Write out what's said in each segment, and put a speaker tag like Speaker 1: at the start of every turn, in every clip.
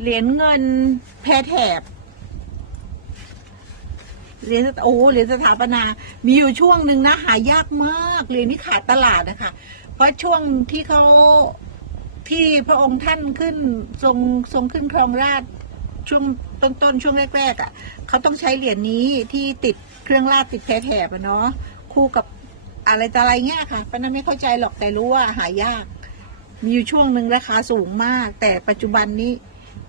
Speaker 1: เหรียญเงินแพรแถบ เหรียญโอ้เหรียญสถาปนา มีอยู่ช่วงหนึ่งนะหายากมากเหรียญนี้ขาดตลาดนะคะ เพราะช่วงที่เขาที่พระองค์ท่านขึ้นทรงทรงขึ้นครองราชช่วงต้นๆช่วงแรกๆอะ่ะเขาต้องใช้เหรียญนี้ที่ติดเครื่องราชติดแพรแถบอะเนาะคู่กับอะไรต่ออะไรเงี้ยค่ะป้านั้นไม่เข้าใจหรอกแต่รู้ว่าหายาก มีอยู่ช่วงหนึ่งราคาสูงมาก แต่ปัจจุบันนี้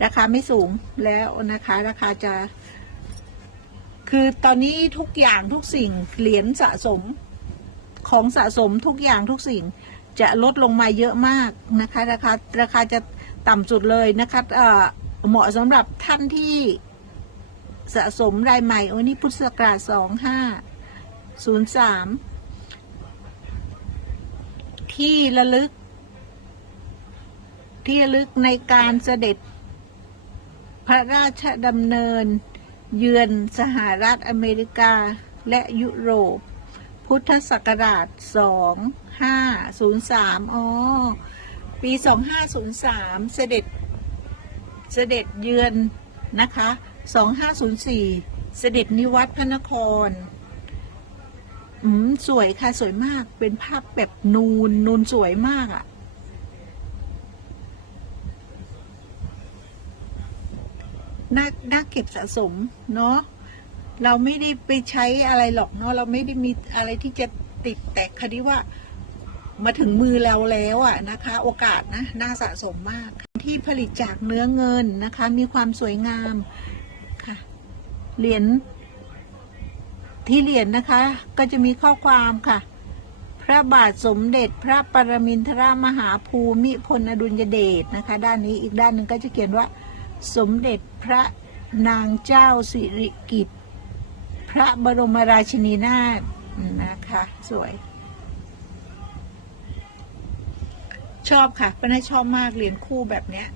Speaker 1: ราคาไม่สูงแล้วนะคะ ราคาจะ คือตอนนี้ทุกอย่างทุกสิ่งเหรียญสะสมของสะสมทุกอย่างทุกสิ่งจะลดลงมาเยอะมากนะคะ ราคาราคาจะต่ำสุดเลยนะคะเออเหมาะสำหรับท่านที่สะสมรายใหม่ โอ้นี่พุทธศักราชสองห้าศูนย์สามที่ระลึก ที่ระลึกในการเสด็จ ระราชดำเนิน เยือนสหรัฐอเมริกาและยุโรป พุทธศักราช 2503 อ๋อ ปี 2503 เสด็จ เสด็จเยือนนะคะ 2504 เสด็จนิวัตพระนครอืมสวยค่ะ สวยมากเป็นภาพแบบนูน นูนสวยมากอะ่ะ น่าน่าเก็บสะสมเนาะเราไม่ได้ไปใช้อะไรหรอกเนาะเราไม่ได้มีอะไรที่จะติดแต่คดีว่ามาถึงมือเราแล้วอะนะคะ โอกาสนะน่าสะสมมากที่ผลิตจากเนื้อเงินนะคะ มีความสวยงามค่ะเหรียญที่เหรียญนะคะ ก็จะมีข้อความค่ะ พระบาทสมเด็จพระปรมินทรมหาภูมิพลอดุลยเดชนะคะ ด้านนี้อีกด้านหนึ่งก็จะเขียนว่า สมเด็จพระนางเจ้าสิริกิติ์พระบรมราชินีนาถนะคะ สวย ชอบค่ะป้าน่าชอบมากเรียญคู่แบบเนี้ย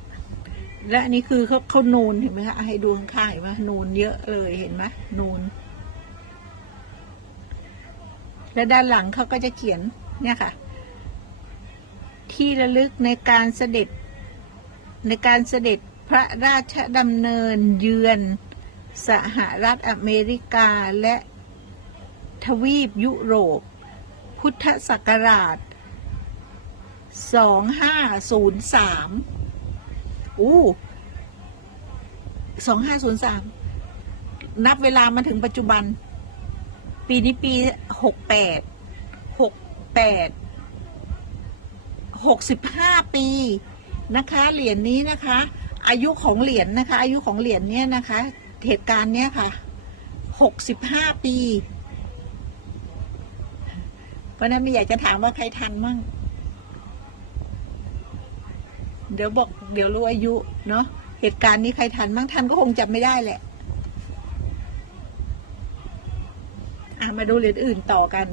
Speaker 1: และอันนี้คือเขาเขานูนเห็นไหมคะให้ดูข้างๆเห็นไหมนูนเยอะเลยเห็นไหมนูน และด้านหลังเขาก็จะเขียนเนี่ยค่ะ ที่ระลึกในการเสด็จในการเสด็จ พระราชดำเนินเยือนสหรัฐอเมริกาและทวีปยุโรป พุทธศักราช 2503 อู้ 2503 นับเวลามาถึงปัจจุบัน ปีนี้ปี 68 68 65 ปีนะคะ เหรียญนี้นะคะ อายุของเหรียญนะคะ อายุของเหรียญเนี้ยนะคะ เหตุการณ์เนี้ยค่ะ65ปี เพราะฉะนั้นไม่อยากจะถามว่าใครทันมั่ง เดี๋ยวบอก เดี๋ยวรู้อายุ เนาะเหตุการณ์นี้ใครทันมั่งทันก็คงจำไม่ได้แหละอะมาดูเหรียญอื่นต่อกัน